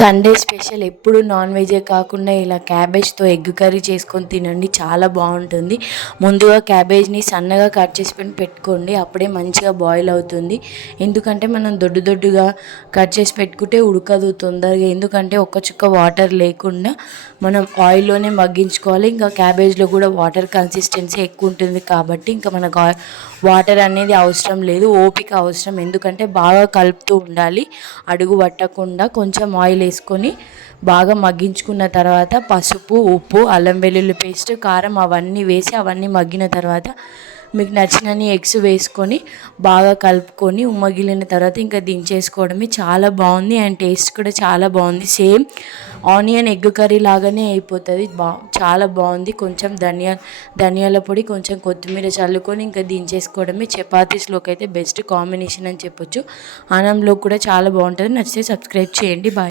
Sunday special ఎప్పుడు non వెజే కాకుండా ఇలా క్యాబేజ్తో ఎగ్ కర్రీ చేసుకొని తినండి, చాలా బాగుంటుంది. ముందుగా క్యాబేజ్ని సన్నగా కట్ చేసి పెట్టుకోండి, అప్పుడే మంచిగా బాయిల్ అవుతుంది. ఎందుకంటే మనం దొడ్డుగా కట్ చేసి పెట్టుకుంటే ఉడకదు తొందరగా, ఎందుకంటే ఒక్క చుక్క వాటర్ లేకుండా మనం ఆయిల్లోనే మగ్గించుకోవాలి. ఇంకా క్యాబేజ్లో కూడా వాటర్ కన్సిస్టెన్సీ ఎక్కువ ఉంటుంది కాబట్టి ఇంకా మనకు వాటర్ అనేది అవసరం లేదు, ఓపిక అవసరం. ఎందుకంటే బాగా కలుపుతూ ఉండాలి, అడుగు పట్టకుండా. కొంచెం ఆయిల్ వేసుకొని బాగా మగ్గించుకున్న తర్వాత పసుపు, ఉప్పు, అల్లం వెల్లుల్లి పేస్ట్, కారం అవన్నీ వేసి అవన్నీ మగ్గిన తర్వాత మీకు నచ్చినన్ని ఎగ్స్ వేసుకొని బాగా కలుపుకొని ఉమ్మగిలిన తర్వాత ఇంకా దించేసుకోవడమే. చాలా బాగుంది అండ్ టేస్ట్ కూడా చాలా బాగుంది. సేమ్ ఆనియన్ ఎగ్ కర్రీ లాగానే అయిపోతుంది, చాలా బాగుంది. కొంచెం ధనియాల పొడి, కొంచెం కొత్తిమీర చల్లుకొని ఇంకా దించేసుకోవడమే. చపాతీస్లోకి అయితే బెస్ట్ కాంబినేషన్ అని చెప్పొచ్చు, అన్నంలో కూడా చాలా బాగుంటుంది. నచ్చితే సబ్స్క్రైబ్ చేయండి. బాయ్.